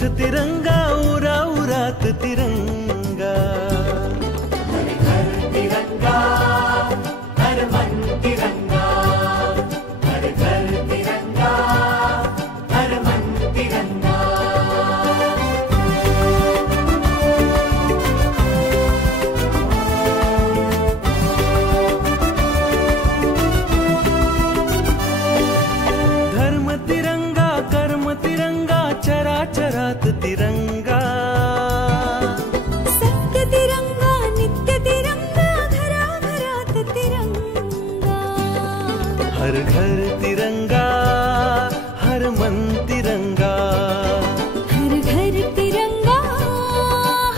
उठ तिरंगा उरा उरात तिरंगा। हर घर तिरंगा, हर मन तिरंगा, हर घर तिरंगा, हर मन तिरंगा। धर्म तिरंगा कर्म तिरंगा चराचरात तिरंगा। सत्य तिरंगा नित्य तिरंगा घराघरात तिरंगा। हर घर तिरंगा हर मन तिरंगा। हर घर तिरंगा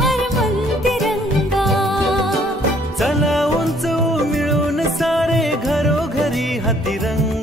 हर मन तिरंगा। चला उंच मिळून सारे घरोघरी हा तिरंगा।